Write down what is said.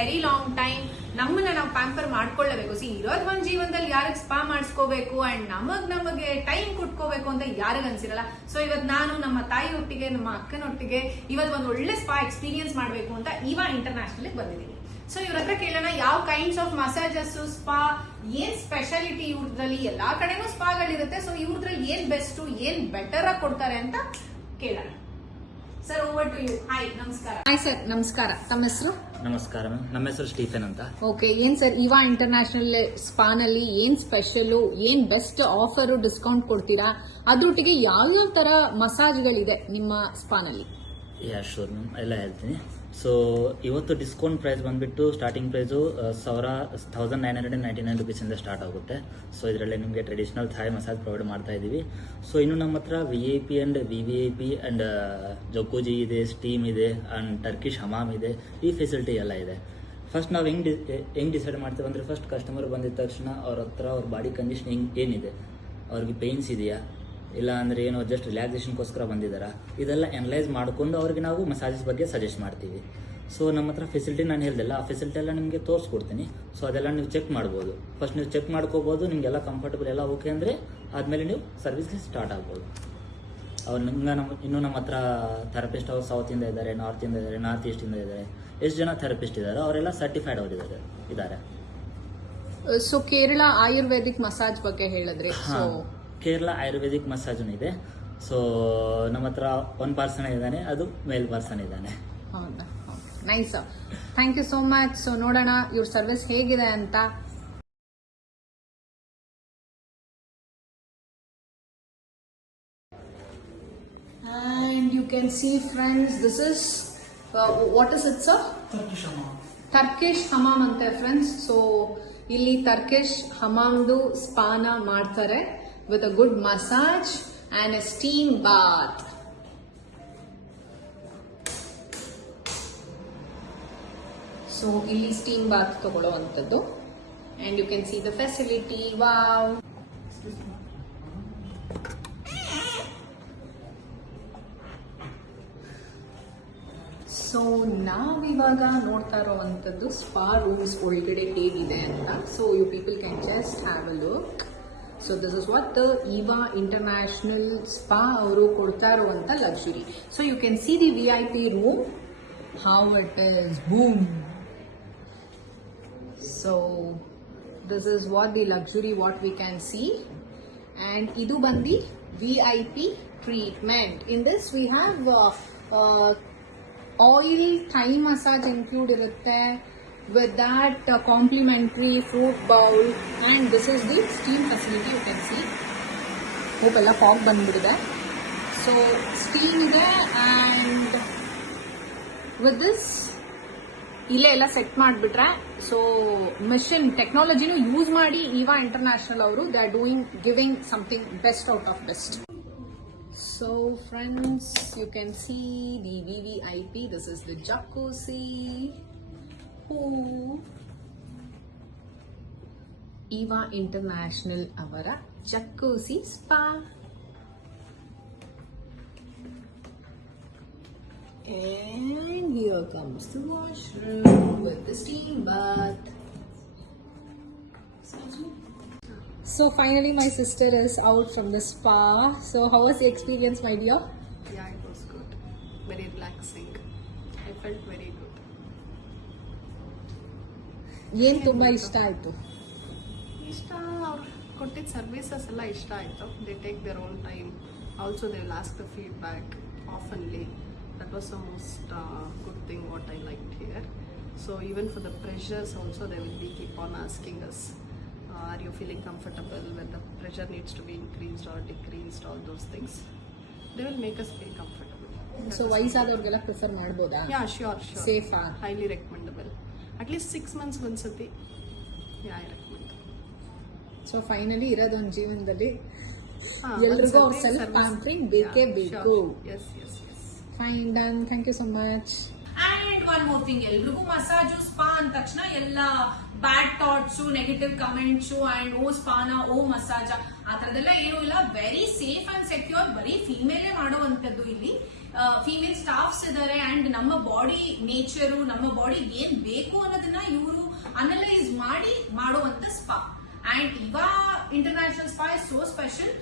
Very long time ನಮ್ಮನ್ನ ನಾವು pamper ಮಾಡ್ಕೊಳ್ಳಬೇಕು. ಇರೋದ್ ಒಂದ್ ಜೀವನದಲ್ಲಿ ಯಾರಿಗ್ ಸ್ಪಾ ಮಾಡಿಸ್ಕೋಬೇಕು ಅಂಡ್ ನಮಗೆ ಟೈಮ್ ಕೊಟ್ಕೋಬೇಕು ಅಂತ ಯಾರಿಗ ಅನ್ಸಿರಲ್ಲ. ಸೊ ಇವತ್ ನಾನು ನಮ್ಮ ತಾಯಿ ಒಟ್ಟಿಗೆ ನಮ್ಮ ಅಕ್ಕನೊಟ್ಟಿಗೆ ಇವತ್ ಒಂದ್ ಒಳ್ಳೆ ಸ್ಪಾ ಎಕ್ಸ್ಪೀರಿಯನ್ಸ್ ಮಾಡ್ಬೇಕು ಅಂತ ಈವಾ ಇಂಟರ್ನ್ಯಾಷನಲ್ ಬಂದಿದ್ದೀನಿ. ಸೊ ಇವ್ರ ಹತ್ರ ಕೇಳೋಣ ಯಾವ ಕೈಂಡ್ಸ್ ಆಫ್ ಮಸಾಜಸ್, ಸ್ಪಾ, ಏನ್ ಸ್ಪೆಷಾಲಿಟಿ ಇವ್ರದ್ರಲ್ಲಿ. ಎಲ್ಲಾ ಕಡೆನೂ ಸ್ಪಾಗಳಿರುತ್ತೆ. ಸೊ ಇವ್ರದ್ರಲ್ಲಿ ಏನ್ ಬೆಸ್ಟ್, ಏನ್ ಬೆಟರ್ ಆಗಿ ಕೊಡ್ತಾರೆ ಅಂತ ಕೇಳೋಣ. Sir, over to you. Hi, ನಮಸ್ಕಾರ. ಹಾಯ್ ಸರ್, ನಮಸ್ಕಾರ. ತಮ್ಮ ಹೆಸರು? ನಮಸ್ಕಾರ ಮ್ಯಾಮ್, ನಮ್ಮ ಹೆಸರು ಸ್ಟೀಫೆನ್ ಅಂತ. ಓಕೆ, ಏನ್ ಸರ್ ಇವಾ ಇಂಟರ್ನ್ಯಾಷನಲ್ ಸ್ಪಾನಲ್ಲಿ ಏನ್ ಸ್ಪೆಷಲ್, ಏನ್ ಬೆಸ್ಟ್ ಆಫರ್, ಡಿಸ್ಕೌಂಟ್ ಕೊಡ್ತೀರಾ? ಅದ್ರೊಟ್ಟಿಗೆ ಯಾವ್ಯಾವ ತರ ಮಸಾಜ್ಗಳಿದೆ ನಿಮ್ಮ ಸ್ಪಾನಲ್ಲಿ? ಯಾ ಶೂರ್ ಮ್ಯಾಮ್, ಎಲ್ಲ ಹೇಳ್ತೀನಿ. ಸೊ ಇವತ್ತು ಡಿಸ್ಕೌಂಟ್ ಪ್ರೈಸ್ ಬಂದ್ಬಿಟ್ಟು ಸ್ಟಾರ್ಟಿಂಗ್ ಪ್ರೈಸು 1999 ರುಪೀಸಿಂದ ಸ್ಟಾರ್ಟ್ ಆಗುತ್ತೆ. ಸೊ ಇದರಲ್ಲಿ ನಿಮಗೆ ಟ್ರೆಡಿಷನಲ್ ಥಾಯ್ ಮಸಾಜ್ ಪ್ರೊವೈಡ್ ಮಾಡ್ತಾ ಇದ್ದೀವಿ. ಸೊ ಇನ್ನು ನಮ್ಮ ಹತ್ರ VIP ಆ್ಯಂಡ್ VVIP ಆ್ಯಂಡ್ ಜಕೂಜಿ ಇದೆ, ಸ್ಟೀಮ್ ಇದೆ ಆ್ಯಂಡ್ ಟರ್ಕಿಶ್ ಹಮಾಮ್ ಇದೆ. ಈ ಫೆಸಿಲಿಟಿ ಎಲ್ಲ ಇದೆ. ಫಸ್ಟ್ ನಾವು ಹೆಂಗೆ ಡಿಸೈಡ್ ಮಾಡ್ತೀವಿ ಅಂದರೆ, ಫಸ್ಟ್ ಕಸ್ಟಮರ್ ಬಂದಿದ ತಕ್ಷಣ ಅವ್ರ ಹತ್ರ ಅವ್ರ ಬಾಡಿ ಕಂಡೀಷನ್ ಏನಿದೆ, ಅವ್ರಿಗೆ ಪೇಯ್ನ್ಸ್ ಇದೆಯಾ, ಇಲ್ಲ ಅಂದರೆ ಏನೋ ಜಸ್ಟ್ ರಿಲ್ಯಾಕ್ಸೇಷನ್ಗೋಸ್ಕರ ಬಂದಿದ್ದಾರಾ, ಇದೆಲ್ಲ ಅನಲೈಸ್ ಮಾಡಿಕೊಂಡು ಅವ್ರಿಗೆ ನಾವು ಮಸಾಜಸ್ ಬಗ್ಗೆ ಸಜೆಸ್ಟ್ ಮಾಡ್ತೀವಿ. ಸೊ ನಮ್ಮ ಹತ್ರ ಫೆಸಿಲಿಟಿ ನಾನು ಹೇಳ್ದಲ್ಲ, ಆ ಫೆಸಿಲಿಟಿ ಎಲ್ಲ ನಿಮಗೆ ತೋರಿಸ್ಕೊಡ್ತೀನಿ. ಸೊ ಅದೆಲ್ಲ ನೀವು ಚೆಕ್ ಮಾಡ್ಬೋದು. ಫಸ್ಟ್ ನೀವು ಚೆಕ್ ಮಾಡ್ಕೋಬೋದು, ನಿಮಗೆಲ್ಲ ಕಂಫರ್ಟಬಲ್ ಎಲ್ಲ ಓಕೆ ಅಂದರೆ ಆದಮೇಲೆ ನೀವು ಸರ್ವಿಸ್ಗೆ ಸ್ಟಾರ್ಟ್ ಆಗ್ಬೋದು. ಅವ್ರು ಇನ್ನೂ ನಮ್ಮ ಹತ್ರ ಥೆರಪಿಸ್ಟ್ ಅವ್ರು ಸೌತಿಂದ ಇದ್ದಾರೆ, ನಾರ್ತಿಂದ ಇದ್ದಾರೆ, ನಾರ್ತ್ ಈಸ್ಟಿಂದ ಇದ್ದಾರೆ. ಎಷ್ಟು ಜನ ಥೆರಪಿಸ್ಟ್ ಇದ್ದಾರೆ, ಅವರೆಲ್ಲ ಸರ್ಟಿಫೈಡ್ ಅವರು ಇದ್ದಾರೆ. ಸೊ ಕೇರಳ ಆಯುರ್ವೇದಿಕ್ ಮಸಾಜ್ ಬಗ್ಗೆ ಹೇಳಿದ್ರಿ. ಕೇರಳ ಆಯುರ್ವೇದಿಕ್ ಮಸಾಜ್ ಇದೆ. ಸೊ ನಮ್ಮ ಹತ್ರ ಒನ್ ಪರ್ಸನ್ ಇದ್ದಾನೆ, ಅದು ಮೇಲ್ ಪರ್ಸನ್ ಇದ್ದಾನೆ. ಹೌದಾ? Nice, thank you so much. So ನೋಡೋಣ ಇವ್ರ ಸರ್ವಿಸ್ ಹೇಗಿದೆ ಅಂತ. And you can see, friends, this is what is it, sir? Turkish hammam. Turkish hammam ಅಂತೆ ಫ್ರೆಂಡ್ಸ್. ಸೊ ಇಲ್ಲಿ ಟರ್ಕಿಶ್ ಹಮಾಮ್ದು ಸ್ಪಾನ ಮಾಡ್ತಾರೆ with a good massage and a steam bath. So ಇಲ್ಲಿ steam bath ತಗೊಳ್ಳುವಂತದ್ದು. And you can see the facility. Wow. So ನಾವಿವಾಗ ನೋಡ್ತಾ ಇರೋವಂಥದ್ದು ಸ್ಪಾ ರೂಮ್ಸ್ ಒಳಗಡೆ ಹೇಗಿದೆ ಅಂತ. So you people can just have a look. So this is what the Eva international spa ಅವರು ಕೊಡ್ತಾ ಇರುವಂತ luxury. So you can see the VIP room, how it is. Boom. So this is what the luxury what we can see. And ಇದು ಬಂದು VIP treatment. In this we have oil Thai massage include ಇರುತ್ತೆ. with that complimentary fruit bowl, and this is the steam facility. You can see hope ella fog bandibide. So steam ide, and with this ile ella set ಮಾಡಿಬಿಟ್ರೆ, so machine technology nu use ಮಾಡಿ ಈವಾ international ಅವರು they are giving something best out of best. So friends, you can see the VVIP. This is the jacuzzi. Eva international ಅವರ jacuzzi spa. And here comes the washroom with the steam bath. So finally my sister is out from the spa. So how was the experience, my dear? Yeah, it was good. Very relaxing. I felt very good. ಏನ್ ತುಂಬಾ ಇಷ್ಟ ಆಯ್ತು? ಇಷ್ಟ ಅವ್ರು ಕೊಟ್ಟಿದ್ದ services ಎಲ್ಲ ಇಷ್ಟ ಆಯಿತು. They take their own time. Also they will ask the feedback oftenly. That was the most good thing what I liked here. So even for the pressures also they will be keep on asking us, are you feeling comfortable when the pressure needs to be increased or decreased, all those things. They will make us feel comfortable. So ವಯಸ್ಸಾದವ್ರಿಗೆಲ್ಲ prefer ಮಾಡ್ಬೋದಾ? Yeah, sure sure. ಸೇಫಾ? Highly recommendable. At least 6 months ಒಂದ್ಸತಿ. Yeah, I recommend. So finally ಇರೋದೊಂದು ಜೀವನದಲ್ಲಿ ಎಲ್ರಿಗೂ ಅವ್ರ self pampering ಬೇಕೇ ಬೇಕು. Yes yes yes. Fine, done. Thank you so much. And one more thing, ಎಲ್ರಿಗೂ ಮಸಾಜು ಸ್ಪಾ ಅಂದ ತಕ್ಷಣ ಎಲ್ಲ bad thoughts, negative comments and oh ಸ್ಪಾನ, ಓ ಮಸಾಜ ಆ ತರದೆಲ್ಲ ಏನೂ ಇಲ್ಲ. Very safe and secure. ಬರೀ ಫೀಮೇಲೇ ಮಾಡುವಂತದ್ದು ಇಲ್ಲಿ. ಫೀಮೇಲ್ ಸ್ಟಾಫ್ಸ್ ಇದಾರೆ ಅಂಡ್ ನಮ್ಮ ಬಾಡಿ ನೇಚರು, ನಮ್ಮ ಬಾಡಿ ಏನ್ ಬೇಕು ಅನ್ನೋದನ್ನ ಇವರು ಅನಲೈಸ್ ಮಾಡಿ ಮಾಡುವಂತ ಸ್ಪಾ. ಅಂಡ್ ಇವಾ international spa is so special.